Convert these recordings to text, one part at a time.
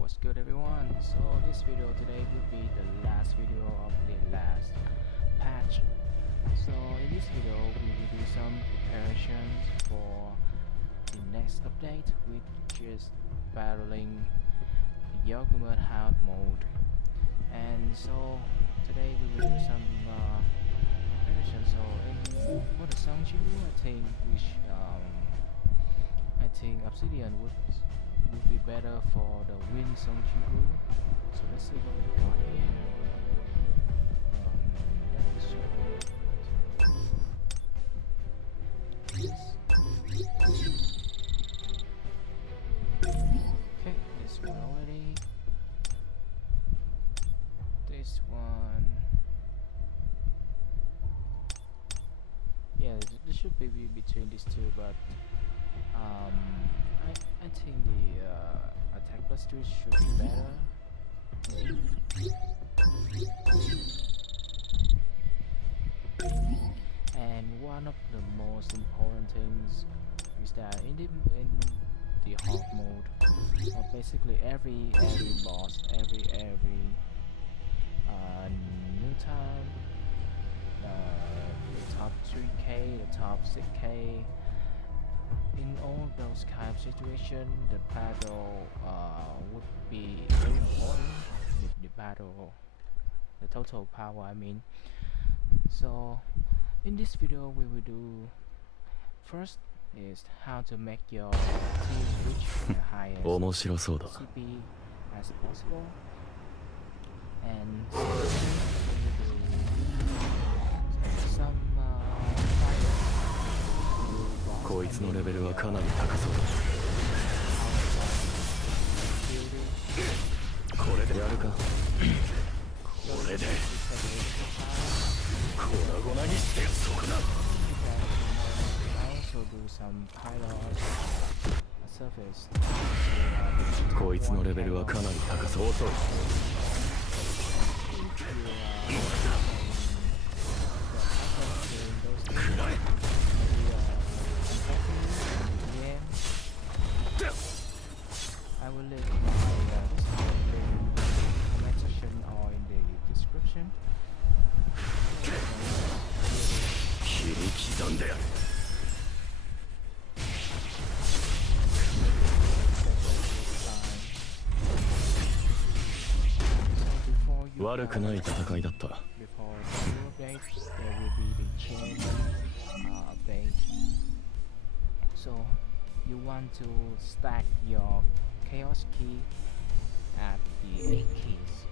what's good everyone? So this video today would be the last video of the last patch. So in this video we will do some preparations for the next update, which is battling the Yogu hard mode. And so today we will do some preparations. So for the Sangju, I think Obsidian would be better for the Wind Sangju. So let's see what we got here. Okay, this one already. This one. Yeah, this should be between these two, but I think the attack plus 3 should be better. And one of the most important things is that in the hard mode, or basically every boss, every new time, the top 3k, the top 6k, in all those kind of situations, the battle would be very important. The battle, the total power, I mean. So in this video we will do first is how to make your team reach the highest CP as possible, and some こいつのレベルはかなり高そうだ。これでやるか。これで粉々にしてそこだ。こいつのレベルはかなり高そう。遅い。暗い。I will leave my comment section or in the description. 切り刻んでやる。悪くない戦いだった。Before the update, there will be the chain update. So you want to stack your chaos key at the 8 keys,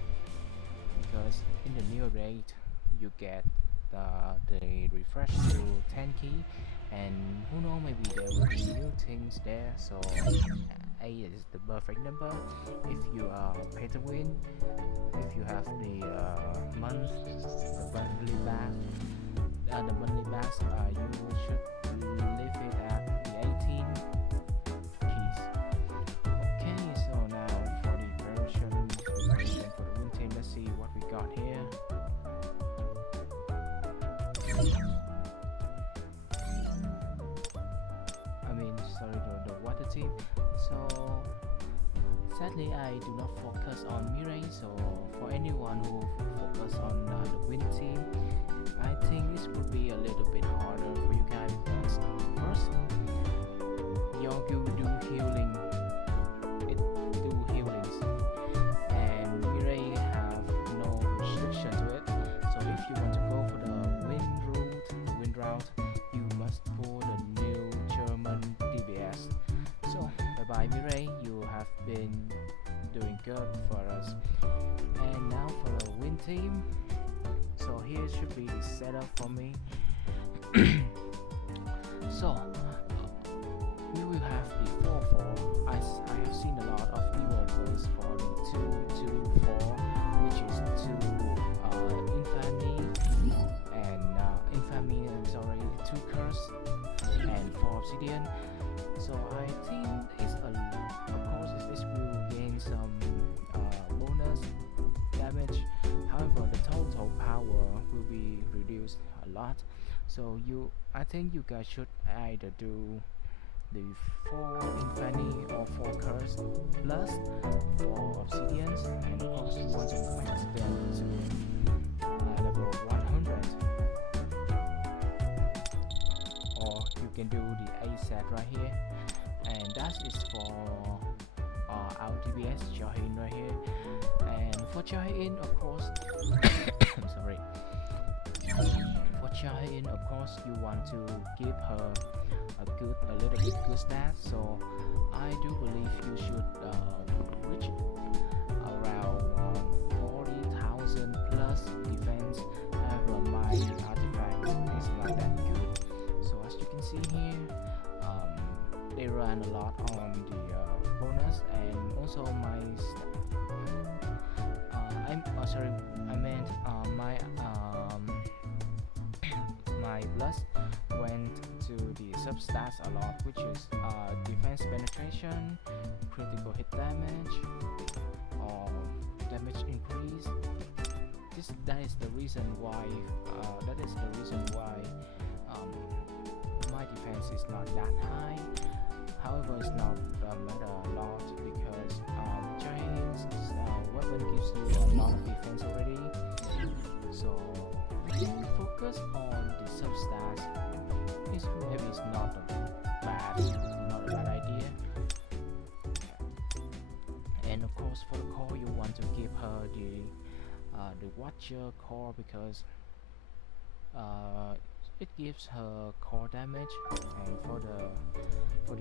because in the new rate you get the refresh to 10 key, and who knows, maybe there will be new things there. So 8 is the perfect number if you are pay to win. If you have the monthly bass, you should leave it at the 18 keys. Okay, so now for the version and for the win team, let's see what we got here. I mean, sorry, the water team. So sadly I do not focus on Mirai, so for anyone who focus on the win team, I think this would be a little bit harder for you guys, because first, Yogu do healing, and Mirai have no restriction to it. So if you want to go for the win route, you must pull the new German DBS. So bye bye Mirai, you have been doing good for us. And now for the win team. So here should be the setup for me. So we will have the 4-4. I have seen a lot of developers for the 2-2-4, which is 2 infamy, 2 curse and 4 obsidian. So I think it's of course this will gain some bonus damage. However, the total power will be reduced a lot. So I think you guys should either do the 4 infamy or 4 curse plus 4 obsidians, and of course you want to max them to level 100, or you can do the A set right here, and that is for our DPS Jahin right here. And for Jahin, of course, sorry. For Jahin, of course, you want to give her a little bit good stat. So I do believe you should reach around 40,000 plus defense. However, my artifact is not that good. So as you can see here, they run a lot on the bonus, and also my sorry, I meant my my plus went to the substats a lot, which is defense penetration, critical hit damage, or damage increase. That is the reason why my defense is not that high. However, it's not matter a lot because Giant's weapon gives you a lot of defense already. So I think focus on the substats is maybe it's not a bad idea. And of course, for the core, you want to give her the Watcher core because it gives her core damage, and for the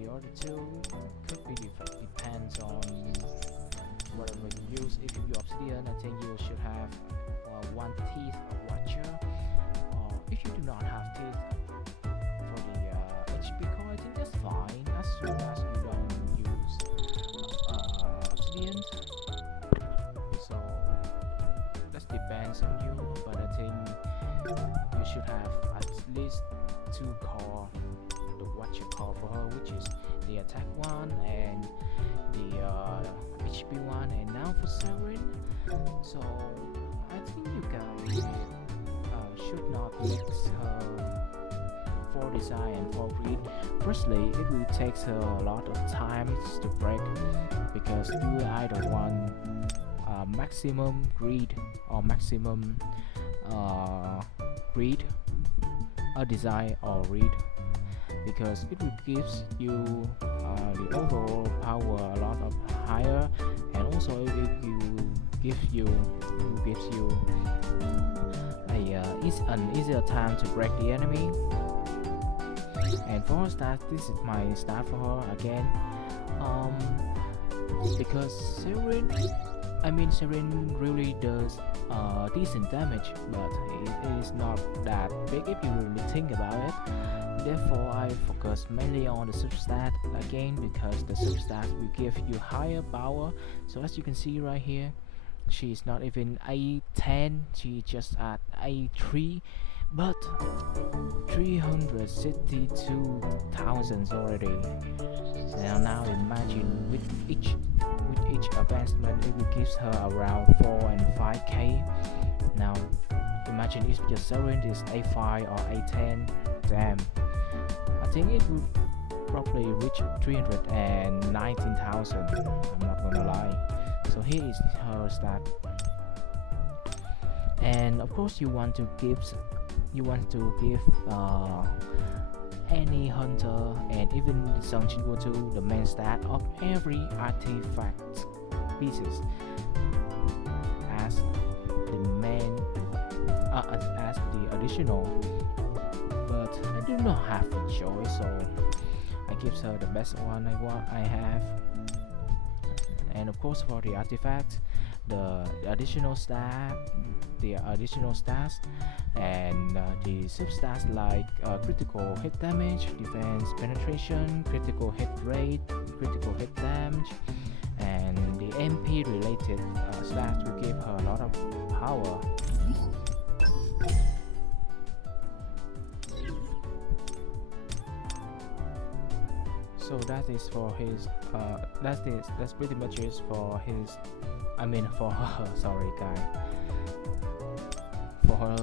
other two could be depends on whatever you use. If you use obsidian, I think you should have one teeth of Watcher, or if you do not have teeth for the HP core, I think that's fine as soon as you don't use obsidian. So that depends on you, but I think you should have at least 2 core, the Watcher core for her, which is the attack one and the HP one. And now for Siren, so I think you guys should not mix her for design and for breed. Firstly, it will take her a lot of time to break because you either want maximum greed or maximum greed, a design or read, because it will gives you the overall power a lot of higher, and also it gives you an easier time to break the enemy. And for her stat, this is my stat for her again, because Siren really does decent damage, but it is not that big if you really think about it. Therefore, I focus mainly on the substat again, because the substat will give you higher power. So as you can see right here, she's not even A10, she just at A3, but 362,000 already. Now imagine with each advancement, it will give her around 4 and 5k. Now imagine if your Siren is A5 or A10, damn, I think it would probably reach 319,000. I'm not gonna lie. So here is her stat. And of course you want to give any hunter and even the Sunshine to the main stat of every artifact pieces as the main as the additional, but I do not have a choice, so I give her the best one I have. And of course for the artifact, the additional stats and the substats like critical hit damage, defense penetration, critical hit rate, critical hit damage, and the MP related stats will give her a lot of power. So that is for his that's pretty much it for his, for her, sorry guys, for her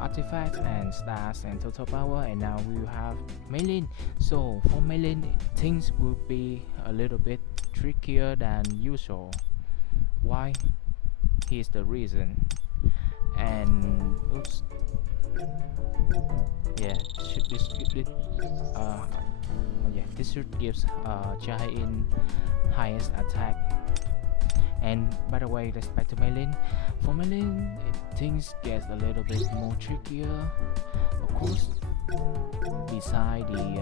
artifact and stats and total power. And now we will have Meilin. So for Meilin, things will be a little bit trickier than usual. why? Here's the reason. And oops, yeah, oh yeah, this should gives Jae-in highest attack. And by the way, let's back to Meilin. For Meilin, things get a little bit more trickier. Of course, beside the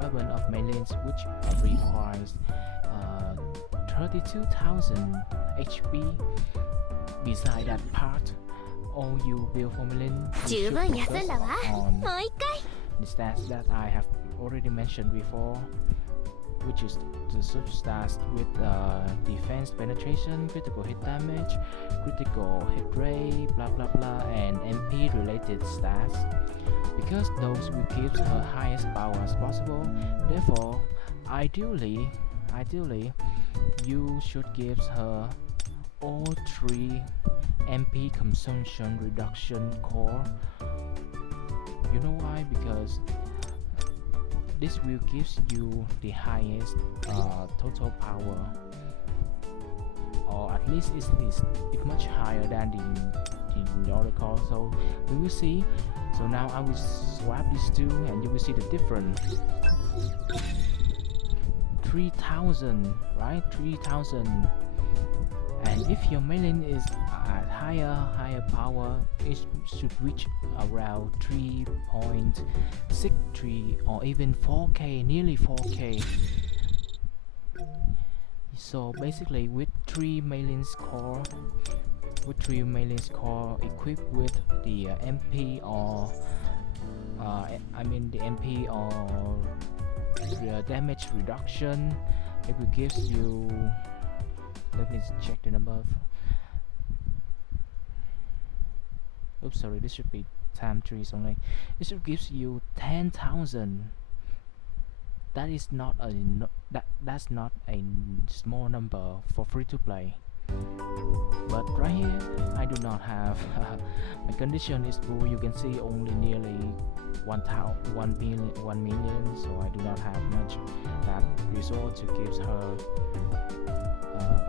weapon of Meilin's, which requires 32,000 HP. Beside that part, all you build for Meilin, you 十分 should 休ん focus だわ。 on もう一回。 the stats that I have already mentioned before, which is the substats with defense penetration, critical hit damage, critical hit rate, blah blah blah, and MP related stats. Because those will give her highest power as possible. Therefore, ideally, you should give her all 3 MP consumption reduction core. You know why? Because this will gives you the highest total power, or at least it's much higher than the other core. So we will see. So now I will swap these two, and you will see the difference. 3,000, right? 3,000. And if your Meilin is at higher power, it should reach around 3.63 or even 4K, nearly 4K. So basically, with 3 Meilin's core, equipped with the MP or the MP or the damage reduction, it will give you. Let me check the number. Oops, sorry. This should be time 3s only. It should gives you 10,000. That is not a that's not a small number for free to play. But right here, I do not have. My condition is full. You can see only nearly 1 million, so I do not have much that resort to give her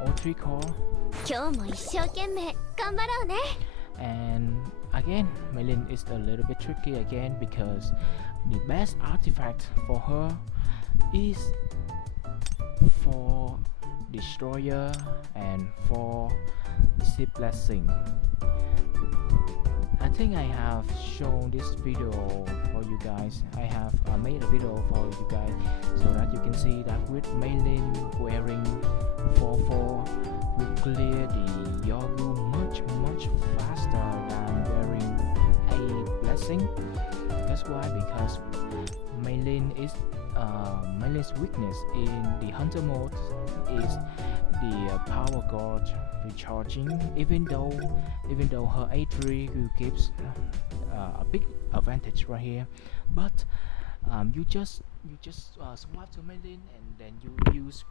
all 3 core. 今日も一生懸命頑張ろうね。 And again, Meilin is a little bit tricky again because the best artifact for her is for Destroyer and for Ship Blessing. I think I have shown this video for you guys. I have made a video for you guys so that you can see that with Meilin wearing 4/4 will clear the Yogu much faster than wearing a blessing. That's why, because Meilin's weakness in the hunter mode is the power gauge recharging. Even though her A3 will gives a big advantage right here, but you just swap to Meilin and then you use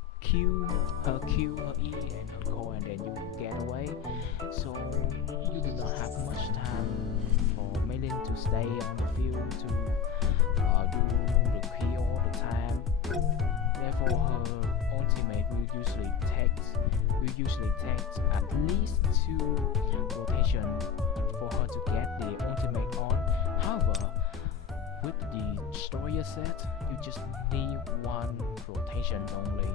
her Q, her E, and her core, and then you get away. So you do not have much time for Meilin to stay on the field to do the Q all the time. Therefore, her ultimate will usually take at least 2 rotations for her to get the ultimate on. However, with the Destroyer set, you just need 1 rotation only.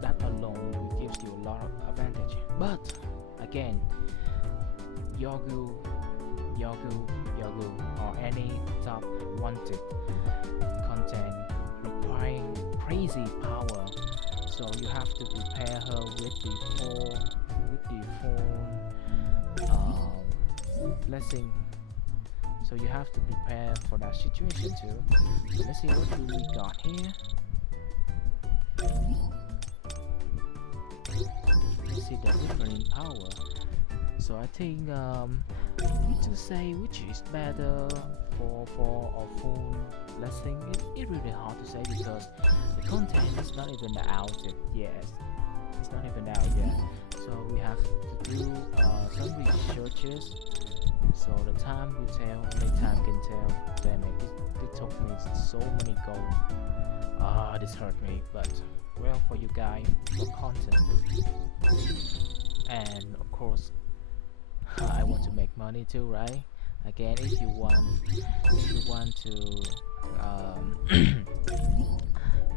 That alone will gives you a lot of advantage. But again, Yogu or any top wanted content requiring crazy power, so you have to prepare her with the 4 blessing. So you have to prepare for that situation too. So let's see what do we got here. Let's see the different power. So I think to say which is better for or full blessing, it's really hard to say because the content is not even out yet. It's not even out yet. So we have to do some researches So the time will tell, only time can tell. Damn it, it took me so many gold. Ah, this hurt me, but well, for you guys, for content. And of course, I want to make money too, right? Again, if you want to,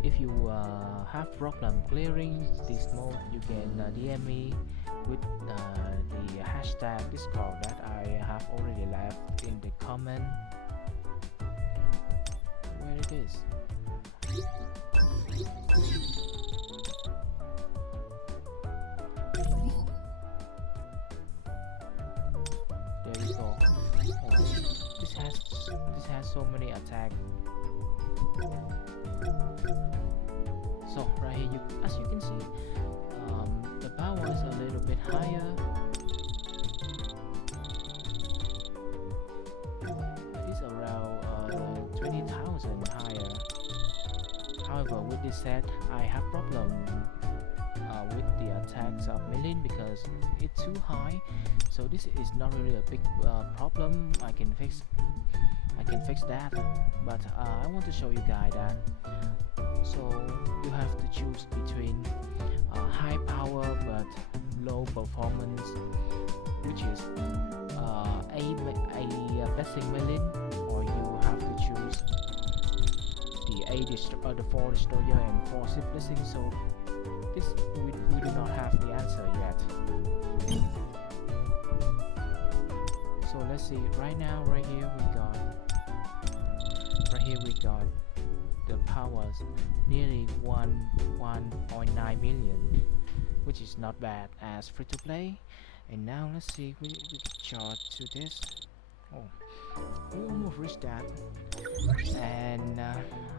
if you have problem clearing this mode, you can DM me with the hashtag Discord that I have already left in the comment. Where it is? There you go. Oh, this has so many attacks. So right here, as you can see, the power is a little bit higher. It's around 20,000 higher. However, with this set, I have problem with the attacks of melee because it's too high. So this is not really a big problem. I can fix that. But I want to show you guys that. So you have to choose between high power but low performance, which is a blessing melee, or you have to choose the 4 destroyer and 4 ship blessing. So this we do not have the answer yet. So let's see. Right now, right here we got the powers nearly 1.9 million, which is not bad as free to play. And now let's see, we charge to this. Oh, we almost reached that. And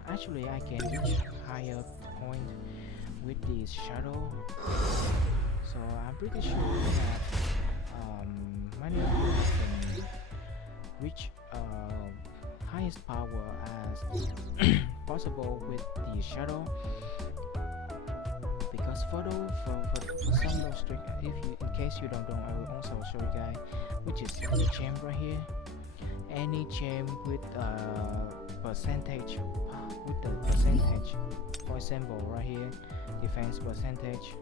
actually I can reach higher point with this shadow. So I'm pretty sure that many of you can reach highest power as possible with the shadow, because for some of those tricks, in case you don't know, I will also show you guys, which is the gem right here. Any gem with percentage, for example right here, defense percentage,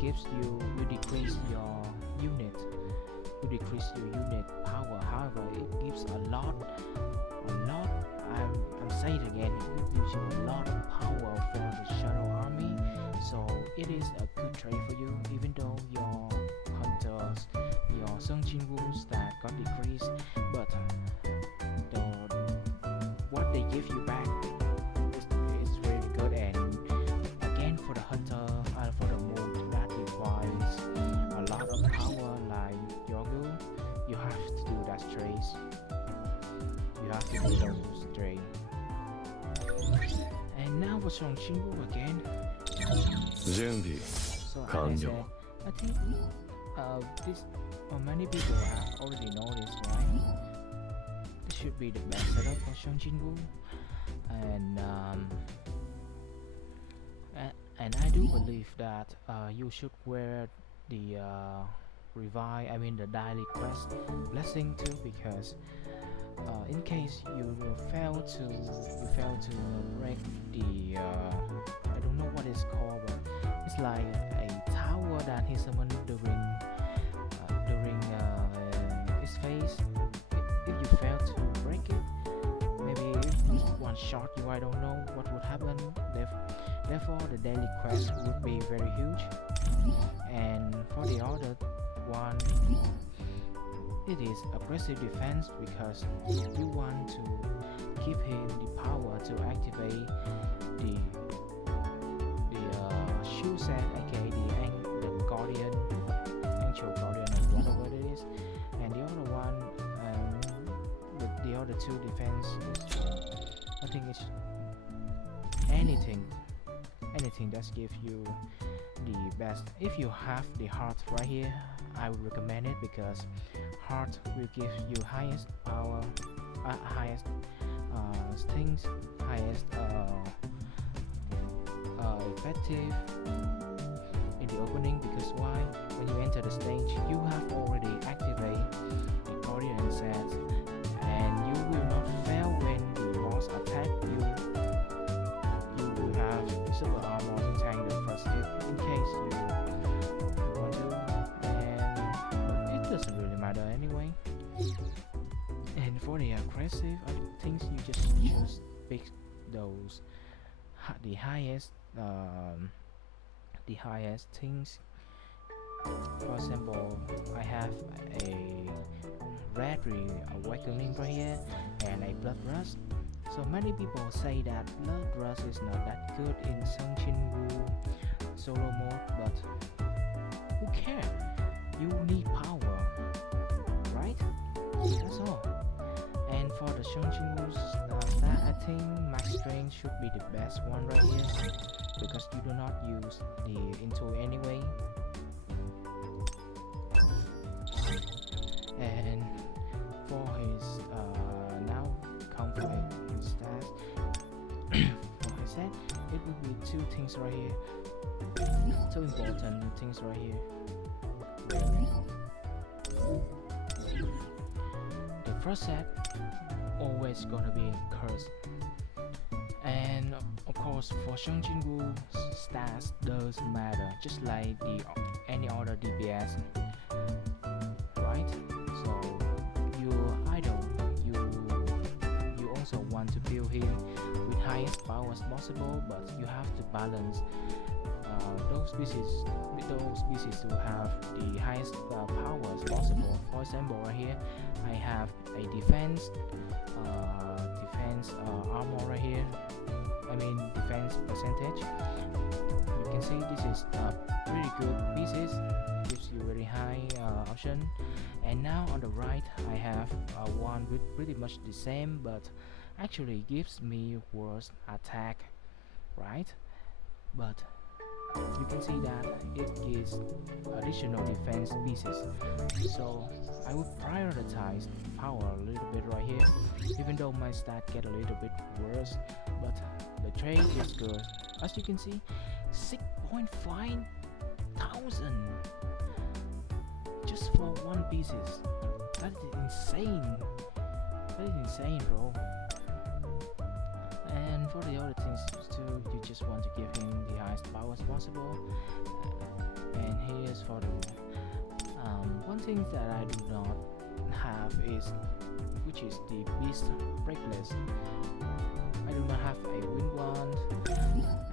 gives you decrease your unit power. However, it gives a lot. I'm saying it again, it gives you a lot of power for the shadow army. So it is a good trade for you, even though your hunters, your Sungjin rules that got decreased, but what they give you back is really good. And again, for the hunter, for the mode that requires a lot of power like Yogu, you have to do that trades. You have to do those trades. And now for Sungjin rule again. So as I said, I think this many people have already noticed, right? This should be the best setup for Sungjin Wu, and I do believe that you should wear the the daily quest blessing too, because in case you fail to break the I don't know what it's called, but it's like a tower that he summoned during his phase. If you fail to break it, maybe one shot you, I don't know what would happen. Therefore, the daily quest would be very huge. And for the other one, it is aggressive defense, because you want to give him the power to activate the shield set, aka the guardian, angel guardian, or whatever it is. And the other one, the other two defense is, I think it's anything that gives you the best. If you have the heart right here, I would recommend it, because heart will give you highest power, highest things, highest effective in the opening. Because why? When you enter the stage, you have already activated the guardian resets, and you will not fail when the boss attack you. You will have super armor to tank the first hit in case you want to, and it doesn't really matter anyway. And for the aggressive, I think you just pick those the highest things. For example, I have a red awakening right here and a blood rush. So many people say that blood rush is not that good in Seongchin Woo solo mode, but who cares? You need power, right? That's all. And for the Seongchin Woo stat, I think max strength should be the best one right here, because you do not use the into anyway. And for his now comfort stats, for his set, it would be two things right here, two important things right here. The first set always gonna be curse, and of course for Seongchin Woo stats does matter, just like the any other DPS, right? So your idol, you also want to build him with highest power as possible, but you have to balance those species who have the highest power as possible. For example, right here I have a defense armor right here. I mean defense percentage. You can see this is pretty good pieces, gives you very high option. And now on the right I have one with pretty much the same, but actually gives me worse attack, right? But you can see that it gives additional defense pieces, so I would prioritize power a little bit right here, even though my stat get a little bit worse, but the trade is good. As you can see, 6.5 thousand just for one pieces. That is insane. That is insane, bro. And for the other things too, you just want to give him the highest power as possible. And here's for the one thing that I do not have is, which is the beast breakless. I do not have a wind wand,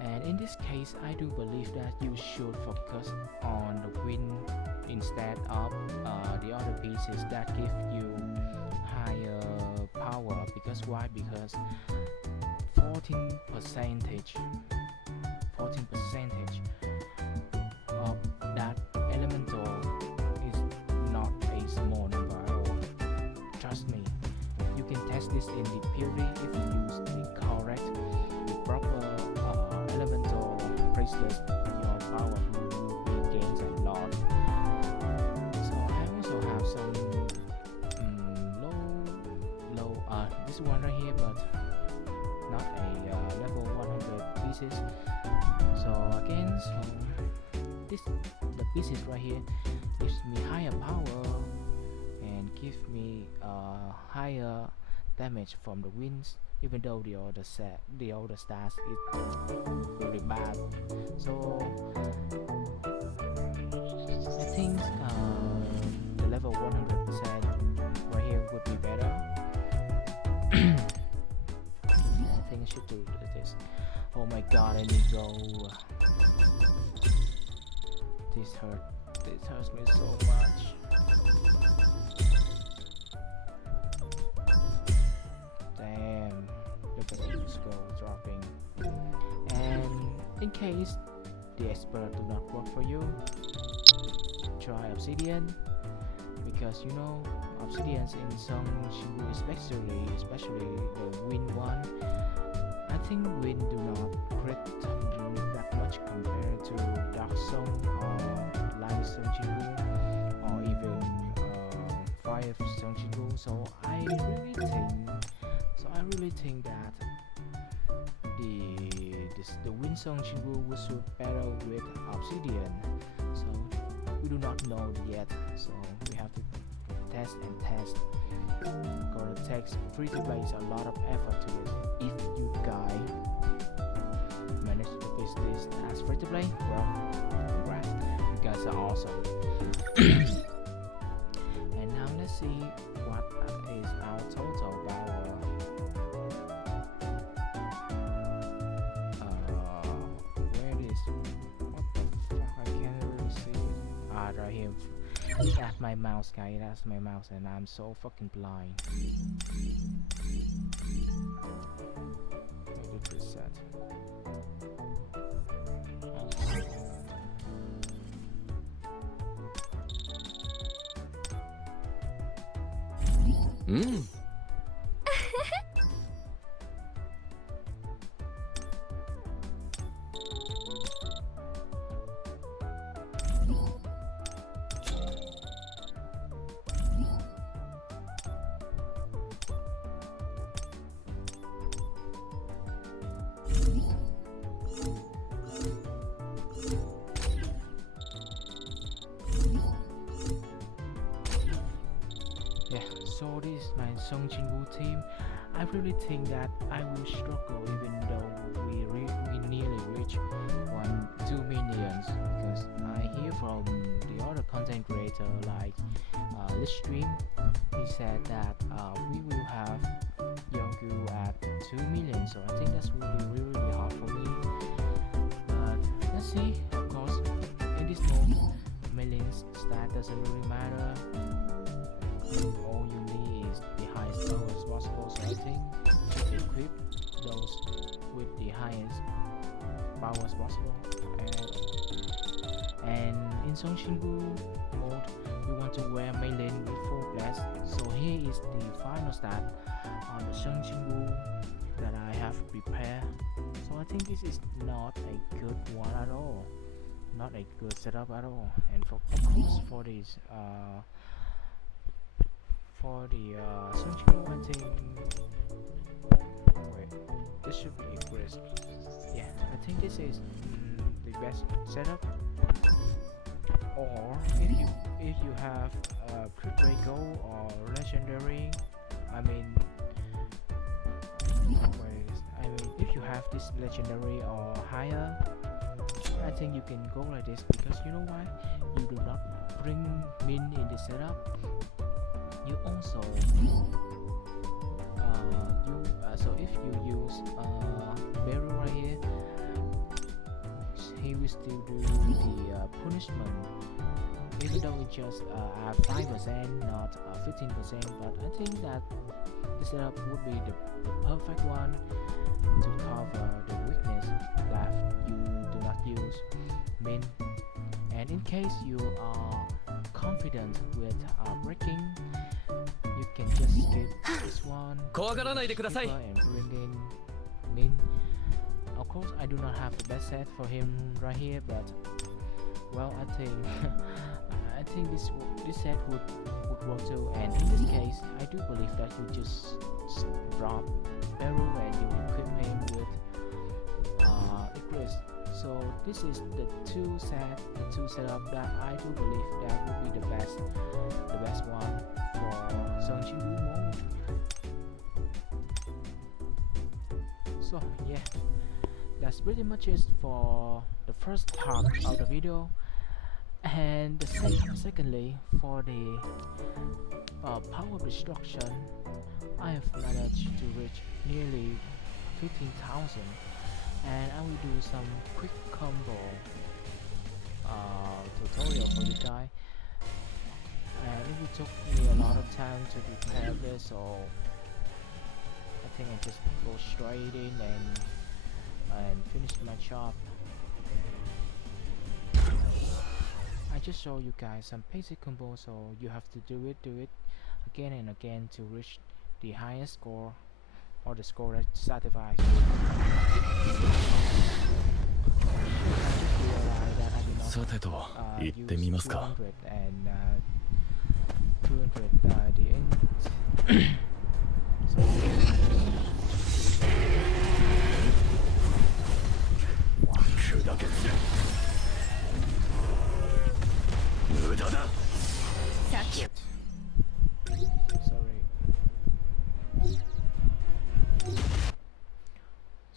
and in this case I do believe that you should focus on the wind instead of the other pieces that give you higher power. Because why? Because 14 percentage of that elemental is not a small number at all. Trust me, you can test this in the PoD if you use the correct, the proper elemental bracelet. Your power will be gains a lot. So I also have some low this one right here, but not a level 100 pieces. So again, the pieces right here gives me higher power and give me higher damage from the winds, even though the other stats is really bad. So I think the level 100% right here would be better. I think I should do this. Oh my god, I need to go. This hurts me so much. Damn, look at the skull dropping. And in case the expert do not work for you, try obsidian, because you know obsidians in some Shinbu, especially the wind one, I think wind do not crit that much compared to dark zone or light zone Shinbu, or even fire zone Shinbu. So I really think that the wind zone Shinbu would suit better with obsidian. So we do not know yet, so we have to test and test. Gonna take free-to-play a lot of effort to it. If you guys manage to fix this as free-to-play, well, congrats, you guys are awesome. And now let's see what is our total power. Where it is? What the fuck? I can't really see it. Right here. That's my mouse, guys. That's my mouse, and I'm so fucking blind. Maybe preset. So this is my Song Jin-woo team. I really think that I will struggle even though we nearly reach 2 millions, because I hear from the other content creator like Stream. He said that we will have Yogu at 2 million, so I think that's really hard for me. But let's see. Of course, in this mode, millions stat doesn't really matter. All you need is the highest power as possible, so I think you should equip those with the highest power as possible. And in Song Jin-woo mode, you want to wear main lane with full blast. So here is the final stat on the Song Jin-woo that I have prepared. So I think this is not a good one at all, not a good setup at all. And of course for this Song Jin-woo, I think, wait, this should be increased. Yeah, I think this is the best setup. Or if you have critical or legendary, if you have this legendary or higher, I think you can go like this, because you know why? You do not bring min in the setup. You also so if you use barrel right here, he will still do the punishment, even though it just at 5%, not 15%. But I think that the setup would be the perfect one to cover the weakness that you do not use min. And in case you are confident with breaking, you can just skip this one and bring in min. Of course, I do not have the best set for him right here, but well, I think this set would work too. And in this case, I do believe that you just drop barrel and you equip him with Icarus. So this is the two setup that I do believe that would be the best one for Song Jin-woo mode. So yeah, that's pretty much it for the first part of the video. And secondly, for the power destruction, I have managed to reach nearly 15,000, and I will do some quick combo tutorial for you guys. And it will took me a lot of time to prepare this, so I think I just go straight in and finish my job. I just show you guys some basic combo, so you have to do it again and again to reach the highest score, or the score that satisfies you. I just realized that I did not use 200 and 200 the end. So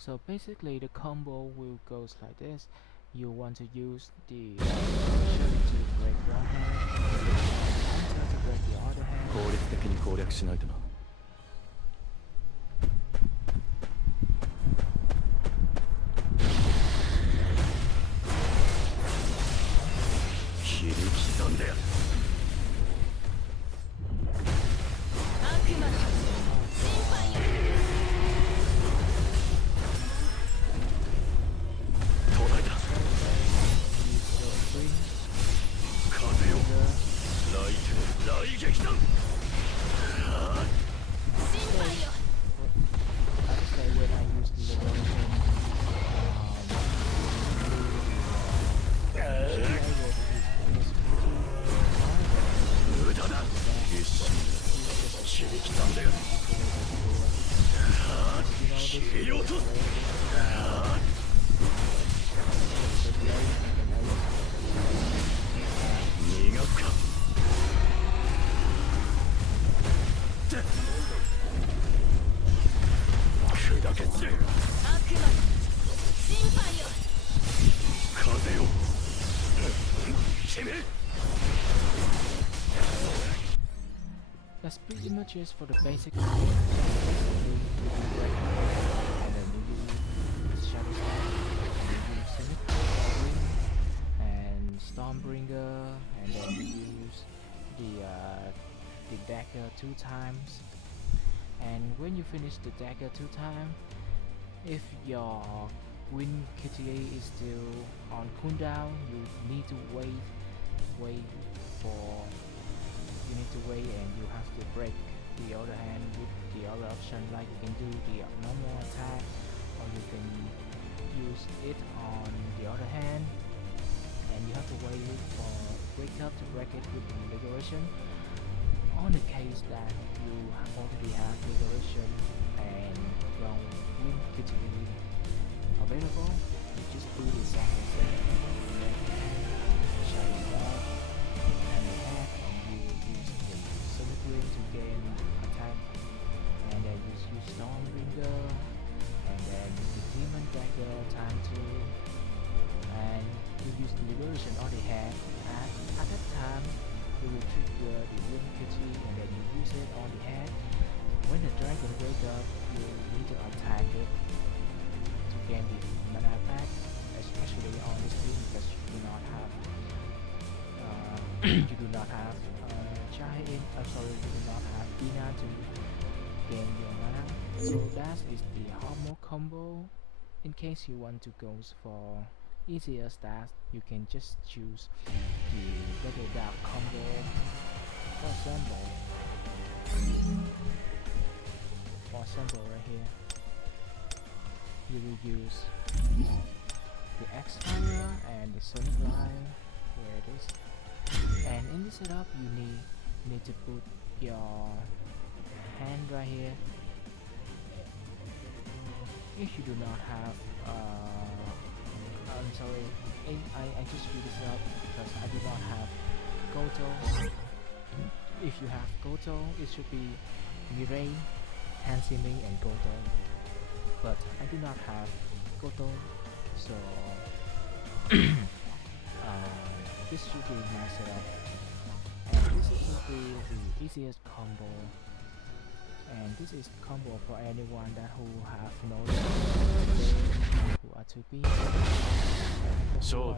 So basically the combo will goes like this. You want to use the action to break one hand, counter to break the other hand. 効率的に攻略しないとな。切り刻んでやる。悪魔の審判よ。途絶えた。 Use your swing, 風よ the 雷撃弾。審判よ。 I just say when I use the liberation, um, 無駄だ。一瞬切り刻んでやる。切り落とす。逃がすか。砕け散れ。悪魔の審判よ。風よ。決め。 That's pretty much it for the basic. Basically, you do break and then you use shadow step, you use cynic wing and stormbringer, and then you use the dagger 2 times. And when you finish the dagger 2 times, if your win KTA is still on cooldown, you need to wait for. You need to wait and you have to break the other hand with the other option, like you can do the normal attack or you can use it on the other hand, and you have to wait for wake up to break it with the liberation. On the case that you already have liberation and your win KTE available, you just do the exact same thing. Shadow Star and attack, and you will use the Sonic Wing to gain attack, and then you use Stormbringer, and then the Demon Dagger time 2, and you use the Liberation on the hand. At that time, you will trigger the Wing KT, and then you use it on the hand. When the dragon wakes up, you need to attack it to gain the mana back, especially on this team because you do not have you do not have you do not have Ina to gain your mana. So that is the Homo combo. In case you want to go for easier stats, you can just choose the double dark combo. For example right here, you will use the X-Fire and the Sonic Line, where it is. And in this setup, you need to put your hand right here. If you do not have, I'm sorry, I just screwed this up because I do not have Goto. If you have Goto, it should be Mirai, Hansimi, and Goto. But I do not have Goto, so this should be my setup, and this will be the easiest combo, and this is combo for anyone that who have no who are 2P. So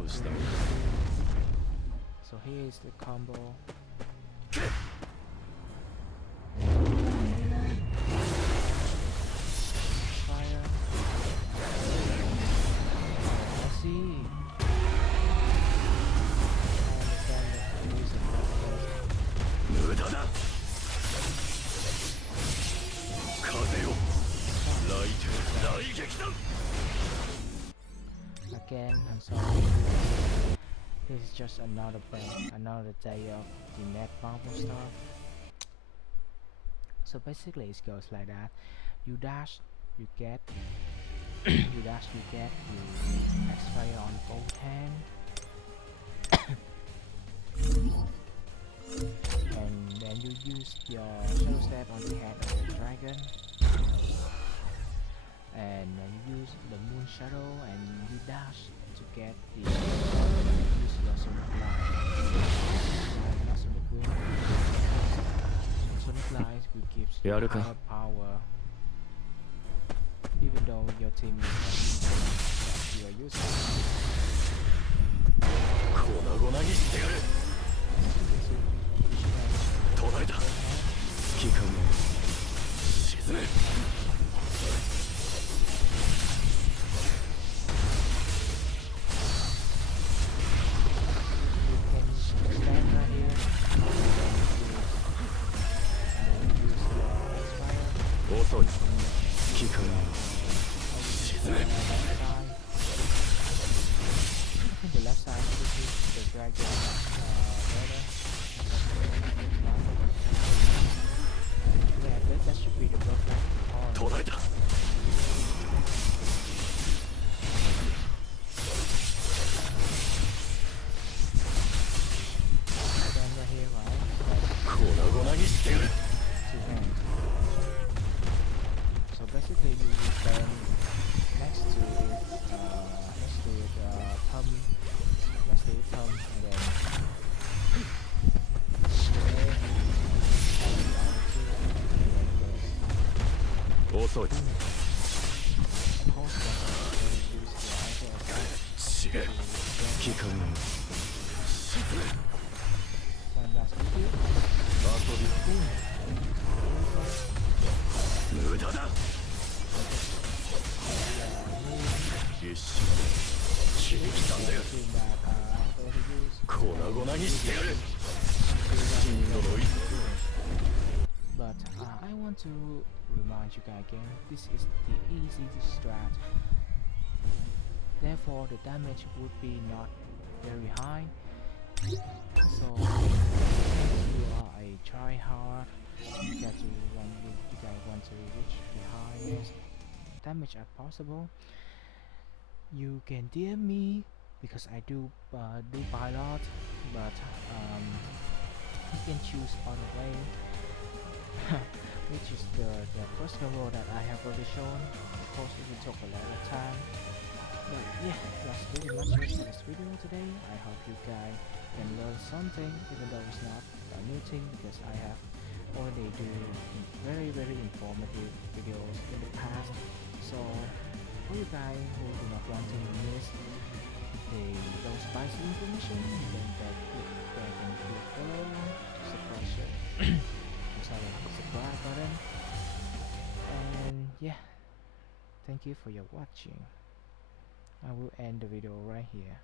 here is the combo. Fire. I see. Again, I'm sorry. This is just another day of the net Marvel stuff. So basically, it goes like that. You dash, you get. You dash, you get. You X-Fire on both hand. And then you use your Shadow Step on the head of the dragon, and then you use the moon shadow and you dash to get the use your sonic line. Not sonic wing. Sonic lines will give you やるか。 higher power. Even though your team is that you are using. 粉々にしてやる。途絶えた。指揮官も沈め。 遅い。指揮官も沈め。 The left side, this is the dragon border. Yeah, that should be the perfect 途絶えた。 Stand right here, right? 粉々にしてやる。 Two hands. So basically, you stand next to it, thumb, next to it thumb, and then遅い。 pulse button to use the auto attack. 死ね。指揮官も沈め。 One last video. 遊び無駄だ。一瞬響きたんだよ。粉々にしてやる。金土の一 But I want to remind you guys again, this is the easy strat. Therefore, the damage would be not very high. So, if you are a try hard, you guys want to reach the highest damage as possible, you can DM me because I do pilot, but you can choose on the way. Which is the first level that I have already shown. Of course, it will take a lot of time. But yeah, that's pretty much it for this video today. I hope you guys can learn something, even though it's not a new thing, because I have already do very informative videos in the past. So for you guys who do not want to miss those spicy information, then click follow to subscribe. Sorry, subscribe button. And yeah, thank you for your watching. I will end the video right here.